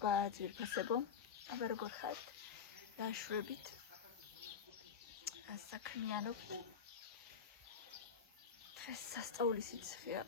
მადლობა ძვირფასებო. აბა როგორ ხართ? დაშვებით. საქმიანობთ. დღეს სასწაულის სიცხეა.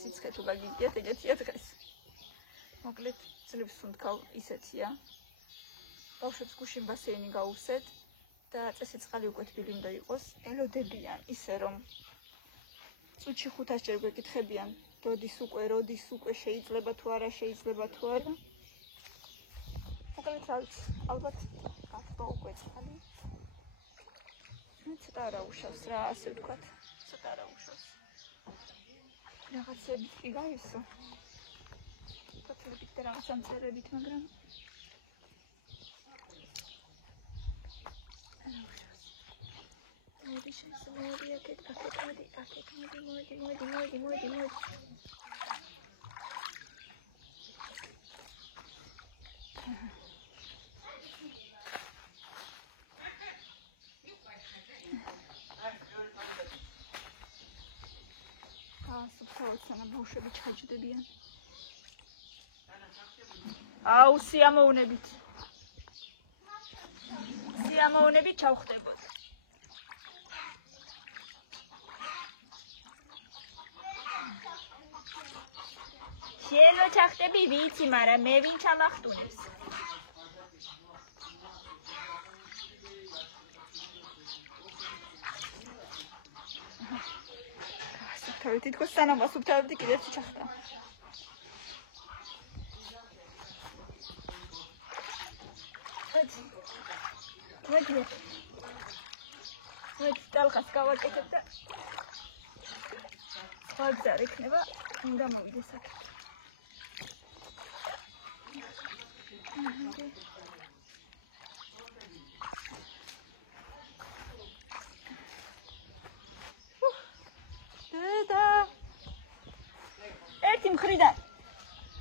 სიცხე თუ გაგიგიათ ეგეთია დღეს. მოკლედ ძლებს თუნდქავ ისეთია. ბავშვებს გუშინ ბასეინი გაუსეთ და წესიწყალი უკვე თბილი უნდა იყოს. ელოდებიან ისე რომ წუთში 500 ჯერ გვეკითხებიან როდის უკვე შეიძლება თუ არა მოკლედ რა ვიცი ალბათ გათბა უკვე წყალი ცოტა არა უშავს რა ასე ვთქვათ ცოტა არა უშავს რაღაცებით კი გაივსო ფოთლებით და რაღაც ამწერებით მაგრამ მოდი სუფთავად ბავშვები ჩაჯდებიან აუ სიამოვნებით ჩავხდებოდ შენო ჩახტები ვიცი, მაგრამ მე ვინ ჩამახტუნებს. სუფთავით თითქოს სანამ ასუფთავებდი კიდევ ჩახტა. მოდი ტალღას გავაკეთებ და ხალხი არ იქნება, უნდა მოვიდეს აქ. ერთი მხრიდან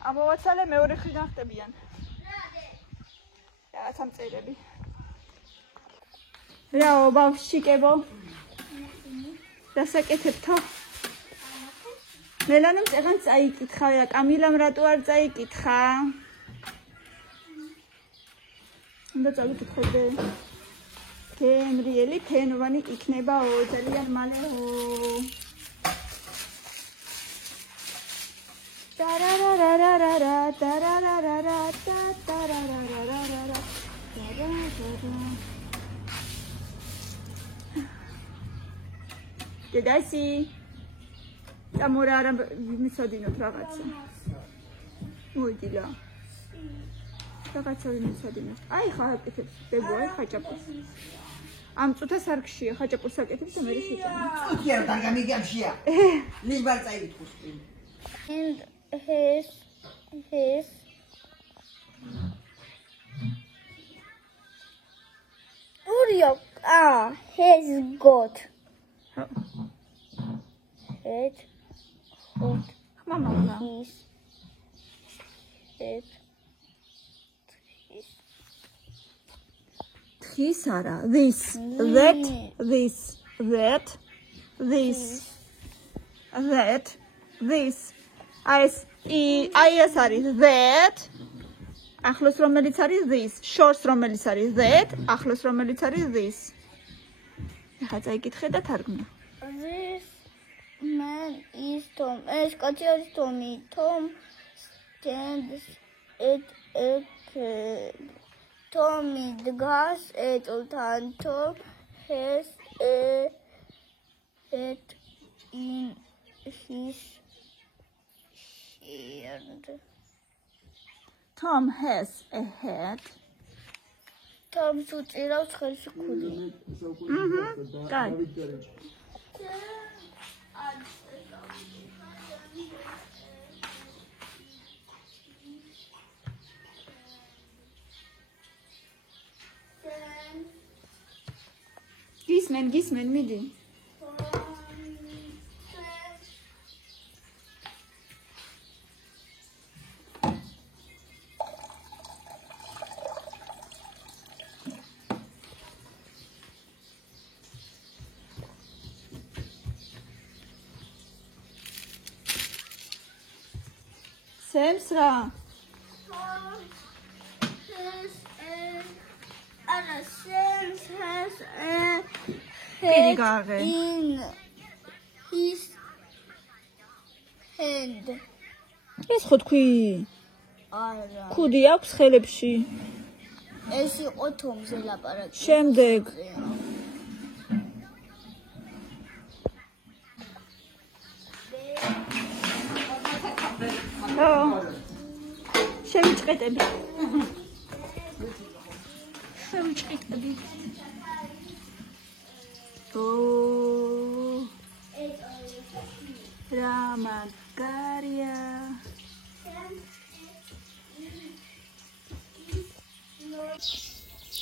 ამოვაცალე მეორე მხრიდან ხტებიან რაღაცა მწერები რაო ბავშვიკებო დასაკეთებთო მელანემ წეგან წაიკითხა რა კამილამ რატო არ წაიკითხა უნდა წავიკითხოდე თემრიელი ფენოვანი იქნებაო ძალიან მალეო ტარარარარარა ტარარარარა ტარარარარა დედასი წამორა არა მისადინოთ რაღაცა მოიდილა რაღაცა მისადინოთ აი ხა აკეთებს დებოა ხაჭაპურს ამ წუთას არ გშია ხაჭაპურს აკეთებს და მე შეჭამა წუთი არ დაგამიგებშია ლიბარ წაიკითხოს and his Urio has got it mama his ara this is არის that ახლოს რომელიც არის this shorts რომელიც არის that ახლოს რომელიც არის this ახლა წაიკითხე და თარგმნა this man is Tom ეს კაცი არის Tommy Tom stands at a Tommy დგას ეტლთან Tom has a hat in his Tom has a hat. Tom უწირავს ხელს ქუდი. კაი. გისმენ მიდი. სემს რა? Ana Sims has a head in his hand. ეს ხო თქვი? არა. ქუდი აქვს ხელებში. ეს იყო თომზე ლაპარაკი. შემდეგ შევიჭყეტები. შევიჭყეტები. რა მაგარია.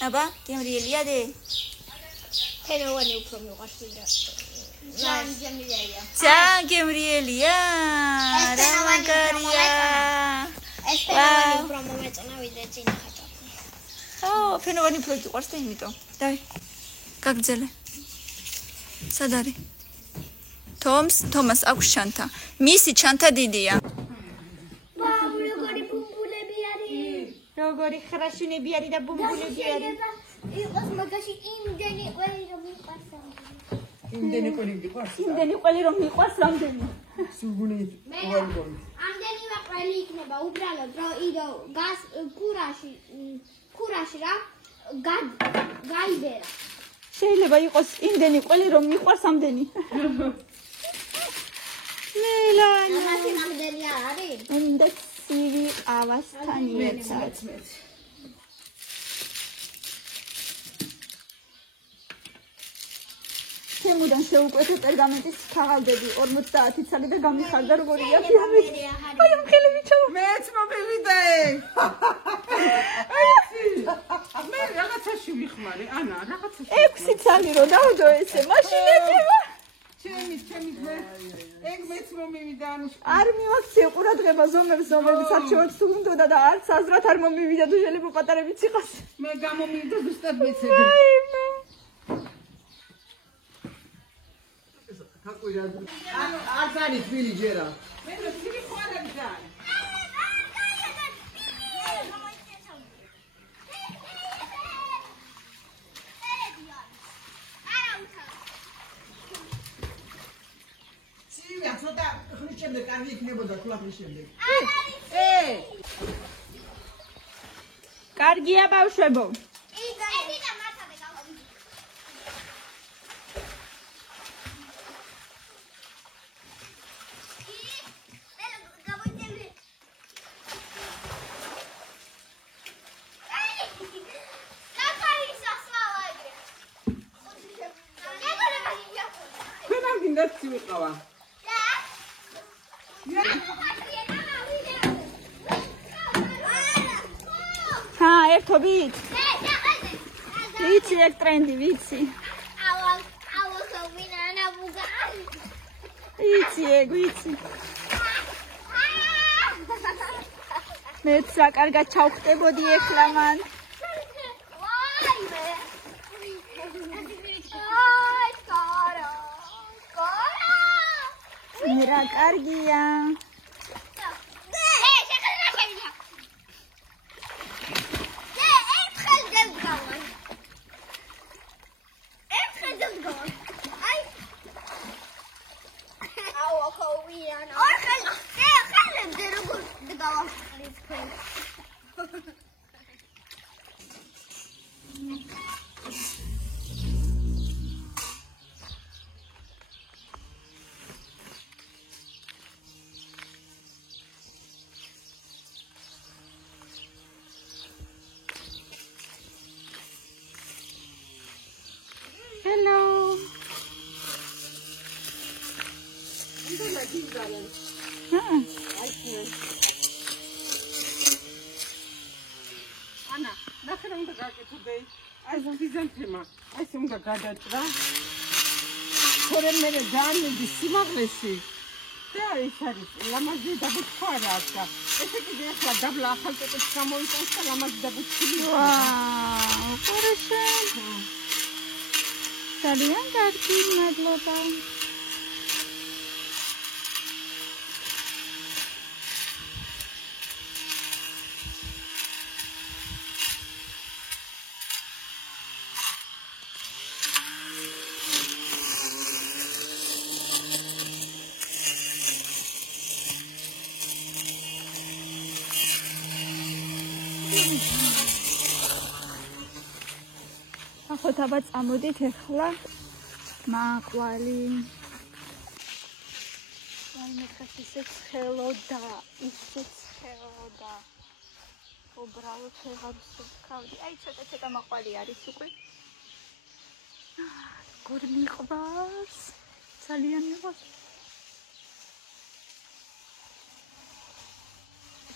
აბა, გემრიელია დე? ფენოვანი უფრო მიყვარს ვიდრე. ძალიან გემრიელია. ძალიან გემრიელია. რა მაგარია. ეს ფენოვანი უფრო მომეწონა ვიდრე წინა ხაჭაპი. ფენოვანი უფრო გიყვარს და იმიტომ. დავი. გაგძელე. სად არის? თომას აქვს ჩანთა. მისი ჩანთა დიდია. როგორი ბუმბულები არის. როგორი ხრაშუნები არის და ბუმბულები არის. იყოს მაგაში იმდენი ყველი რომ მიყვარს. იმდენი ყველი მიყვარს. იმდენი ყველი რომ მიყვარს რამდენი. სულგუნი უარგონი. ამდენი ყველი იქნება უბრალოდ რომ იდო გას ქურაში რა გაიბერა. შეიძლება იყოს იმდენი ყველი რომ მიყვარს ამდენი. მელანა. მაგაში ამდენი არის. მინდა ცივი ყავასთან ერთად. თემუდან შეუკვეთე პერგამენტის ქაღალდები 50 ცალი და გამიხარდა როგორია ფიამეტი. აი მხელები ჩავა. მეც მომივიდე. მე რაღაცაში ვიხმარე, ანა, რაღაცაში. 6 ცალი რო დავდო ესე, მაშინ ეკევა. ჩემი ეგ მეც მომივიდა, ანუ არ მივაქციე ყურადღება ზომებს, რომლებიც არჩევაც თუ უნდოდა და არც აზრად არ მომივიდა თუ შეიძლება პატარებიც იყას. მე გამომივიდა ზუსტად მეც ეგ. ანუ არ არის თბილი ჯერა. მე რო ცივი ხვალები ძალიან. ცივია, ცოტა ხნის შემდეგ კარგი იქნებოდა ხლახის შემდეგ. კარგია ბავშვებო. ვიყავა. ერთობით? ვიცი ეგ ტრენდი, ვიცი. ვიცი. მეც რა კარგად ჩავხტებოდი ეხლა მან. რა კარგია. Hello. Ana, ნახე რა უნდა გაკეთებდი. აი ზიზან თემა. აი ეს უნდა გადაჭრა. თორემ მე ძალიან მიდის სიმაღლეში. და ეს არის ლამაზი დაბუჩქარა ახლა. ესე კიდე ახლა დაბლა ახალწოდებს გამოიტანს და ლამაზი დაბუჩქილი. ვაუ, ყურეშენ. ძალიან კარგი, მადლობა. ნახოთ აბა წამოდით ეხლა მაყვალი მე ხეს ისეც ხელოდა უბრალოდ ვეღარ ვსუქავდი აი ცოტა მაყვალი არის უკვე გორი მიყვარს ძალიან მიყვარს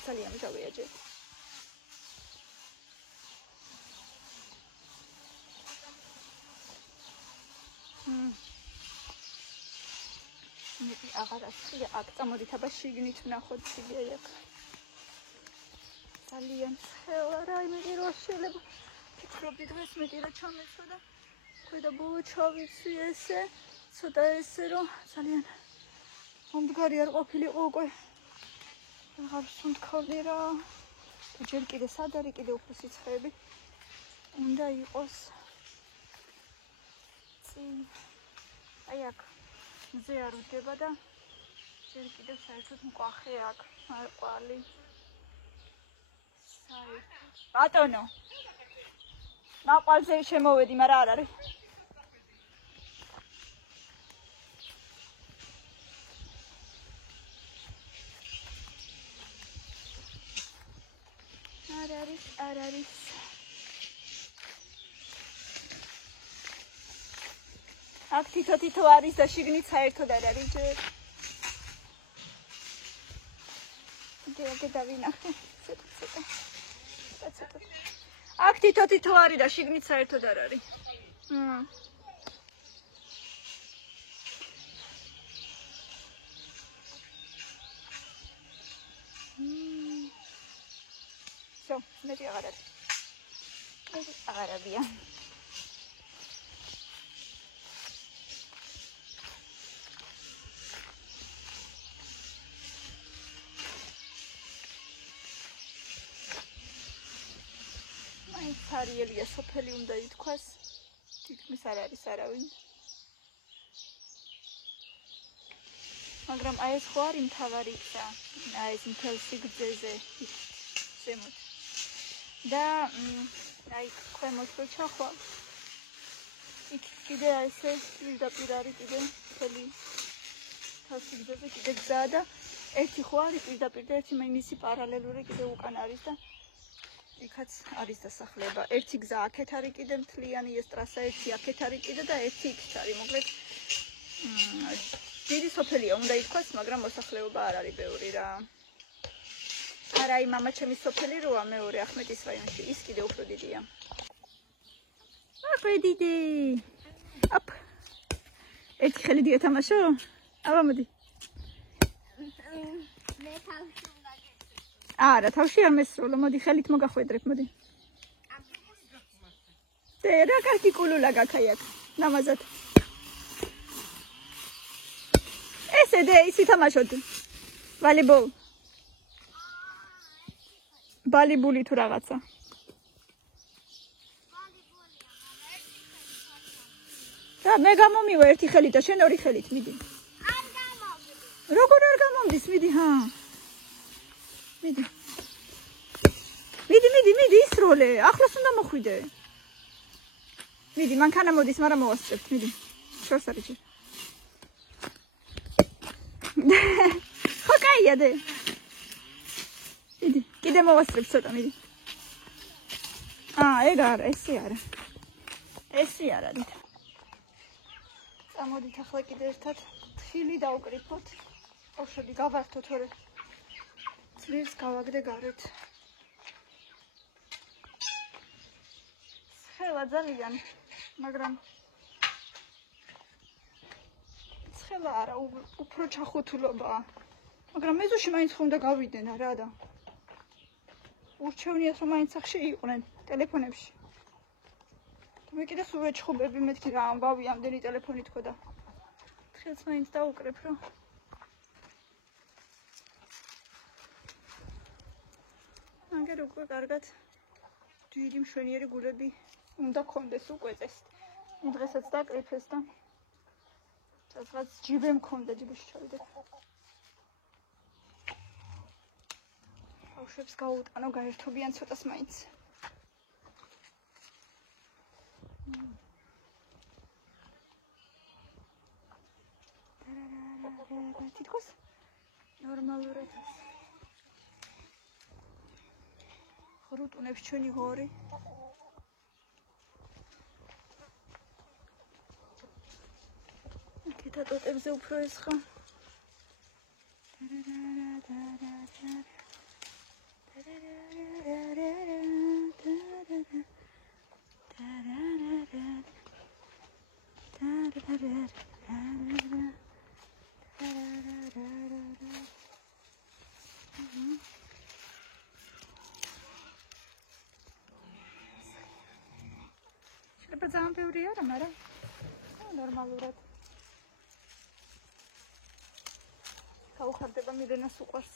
ძალიან მჟავია ჯერ მე აღარ ასწია აქ წამოდით აბა შიგნით ვნახოთ ციგე აქ ძალიან ცხელა რა იმედი რომ შეიძლება ფიქრობდი დღეს მეტი რა ჩამეცოდა ქვედა ბოლო ჩავიცი ესე ცოტა ესე რომ ძალიან მომდგარი არ ყოფილიყო უკვე აღარ სუნთქავდი რა თუ ჯერ კიდე სად არის კიდე უფრო სიცხეები უნდა იყოს წინ აი აქ მზე არ უდგება და ჯერ კიდევ საერთოდ მკვახე აქ მარყვალი ბატონო მაყვალზე შემოვედი მაგრამ არ არის არ არის აქ თითო არის და შიგნით საერთოდ არ არის ჯერ დიახ დავინახე ცოტა აქ თითო არის და შიგნით საერთოდ არ არის მეტი აღარ არის აღარ არია სარიელია სოფელი უნდა ითქვას თითქმის არ არის არავინ მაგრამ აი ეს ხო არის მთავარი გზა აი ეს მთელ სიგრძეზე ზემოთ და აი ქვემოთ რო ჩახვალ იქ კიდე აი ესე პირდაპირ არის კიდე მთელი მთელ სიგრძეზე კიდე გზა და ერთი ხო არის პირდაპირ და ერთი მისი პარალელური კიდე უკან არის და იქაც არის დასახლება. ერთი გზა აქეთ არის კიდე მთლიანი ეს ტრასა, ერთი აქეთ არის კიდე და ერთი იქით არის. მოკლედ დიდი სოფელია უნდა ითქვას, მაგრამ მოსახლეობა არ არის ბევრი რა. არა, აი მამაჩემის სოფელი როა მეორე ახმეტის რაიონში, ის კიდე უფრო დიდია. აბა დიდი. აპ. ერთი ხელი დიეთამაშო? აბა მოდი. მე თავში არა, თავში არ მესროლო, მოდი ხელით მოგახვედრებ, მოდი. რა კარგი კულულა გაქვს აქ, ნამაზად. ესე დე, ისი თამაშობ. ვალიბოლ. ვალიბული თუ რაღაცა. და მე გამომივა ერთი ხელით და შენ ორი ხელით, მიდი. არ გამომდი. როგორ არ გამომდის, მიდი, ჰა. მიდი ისროლე, ახლოს უნდა მოხვიდე. მიდი, მანქანა მოდის, მაგრამ მოვასწრებთ, მიდი. შორს არის ჯერ. ხო, კაია დე. მიდი, კიდე მოვასწრებთ ცოტა, მიდი. ეგ არა, ესე არა. ესე არა, დით. წამოდით ახლა კიდე ერთად თხილი დავკრიფოთ. ოშოდი გავართოთ თორე. წვირს გავაგდე გარეთ. ცხელა ძალიან, მაგრამ ცხელა არა, უფრო ჩახუთულობაა. მაგრამ მეზოში მაინც ხომ და გავიდნენ რა და. ურჩევნიათ რომ მაინც სახში იყვნენ ტელეფონებში. მე კიდე სულ ვეჩხუბები მეთქი რა ამბავი ამდენი ტელეფონი თქო და. თხილს მაინც დაუკრებ რა. აგერ უკვე კარგად დიდი მშვენიერი გულები უნდა გქონდეს უკვე წესით. დღესაც დაკრიფეს და სადღაც ჯიბე მქონდა ჯიბეში ჩავიდე. ბავშვებს გაუტანო გაერთობიან ცოტას მაინც. ხრუტუნებს ჩვენი ღორი. Kita ტოტებზე უფრო ესხა. შეიძლება ძალიან ბევრი არა, მაგრამ ნორმალურად. გაუხარდება მირენას უყვარს.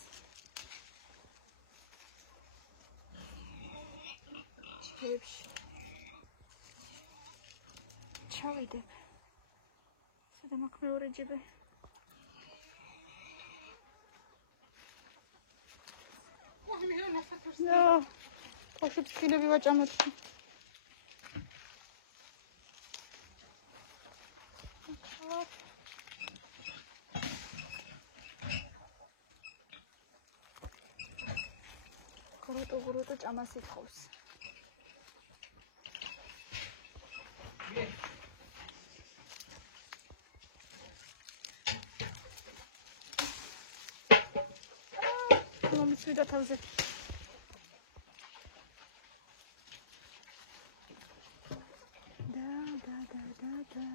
ჯებში. ჩავიდებ. სადა მაქვს მეორე ჯიბე. ნო. ოშიც ფილები ვაჭამოთ. გურუტო ჭამას ითხოვს. მომისვიდა თავზე. და.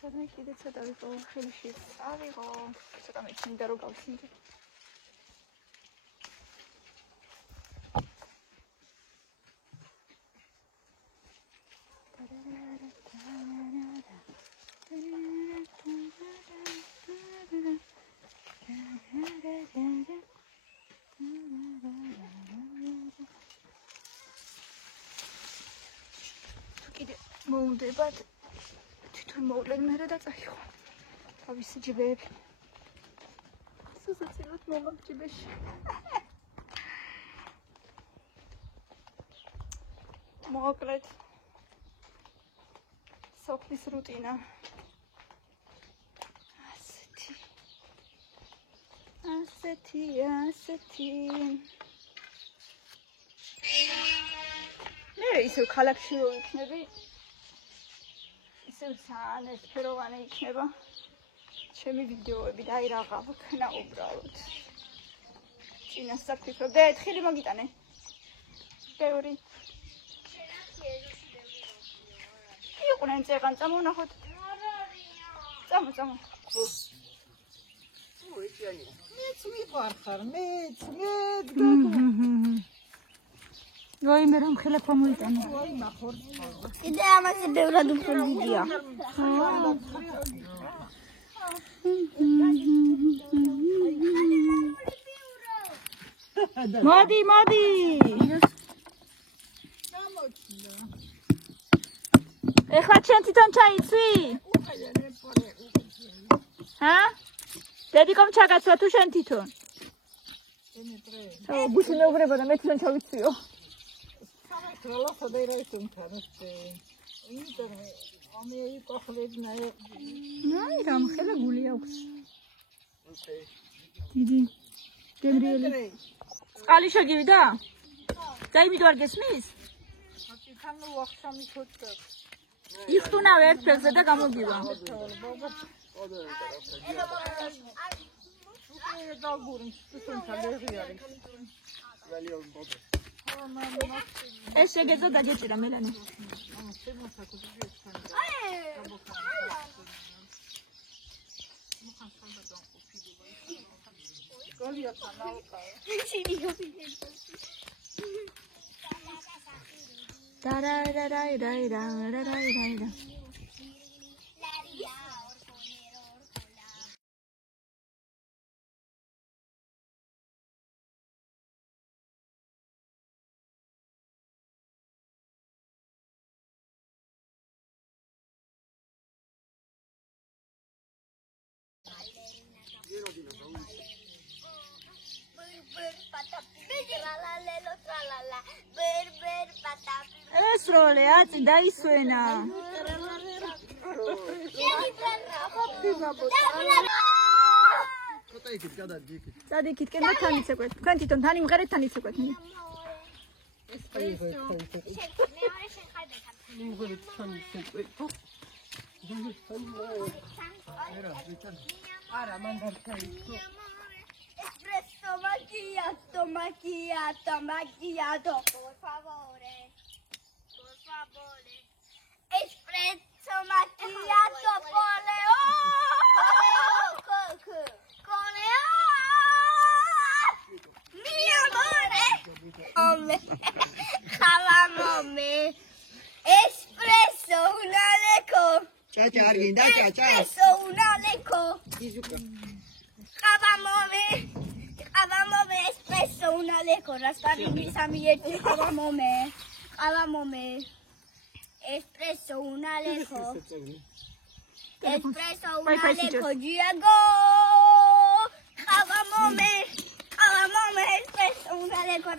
სადმე კიდე ცოტა ვიყო ხელში. ავიღო. ცოტა მეჩნდა რომ გავსინჯე. მოუნდებათ თვითონ მოვლენ მერე და წაიღო თავისი ჯიბეები. სასაცილოდ მომაქვს ჯიბეში. მოკლედ სოფლის რუტინა ასეთი მე ისევ ქალაქში რო იქნები ისევ ძალიან ერთფეროვანი იქნება ჩემი ვიდეოები და აი რაღა ვქნა უბრალოდ წინას საფიქრო და ერთხელი მოგიტანე ბევრი იყვნენ წეღან წამონახოთ წამო მეც მიყვარხარ მეც ვაი მე რამ ხელა გამოიტანა ვაი მახორ კიდე ამაზე ბევრად უფრო დიდია. მოდი ეხლა ჩვენ თვითონ ჩაიცვი? ჰა? დედიკომ ჩაგაცვა თუ შენ თვითონ? ბუსი მეუღრება და მე თვითონ ჩავიცვიო. Kralasa da iretum tanıştı. İnterme, amiyayı toxledna. Ay, ram xela guli აქვს. დიდი. გემრიელი. წყალი შეგივიდა? დაიმით ვარ გესმის? ხანუ ვახშამი ხოთდა. იხტუნავ ერთ ფეხზე და გამოგივა. ეს შეგეძო დაგეჭირა მელანე. ეს როლე აწი დაისვენა. წადიქით, კენ და თან იცეკვეთ. თქვენ თვითონ თან იმღერეთ, თან იცეკვეთ. არა, მან გარჩაიცო. Espresso macchiato, por favore. Por favore. Espresso macchiato, poleo. Poleo. Mi amore. Amore. Espresso una leco. Espresso una leco. Avamome espresso una leco, rastari mi samieti, avamome espresso una leco, espresso una leco, Diego, avamome espresso una leco.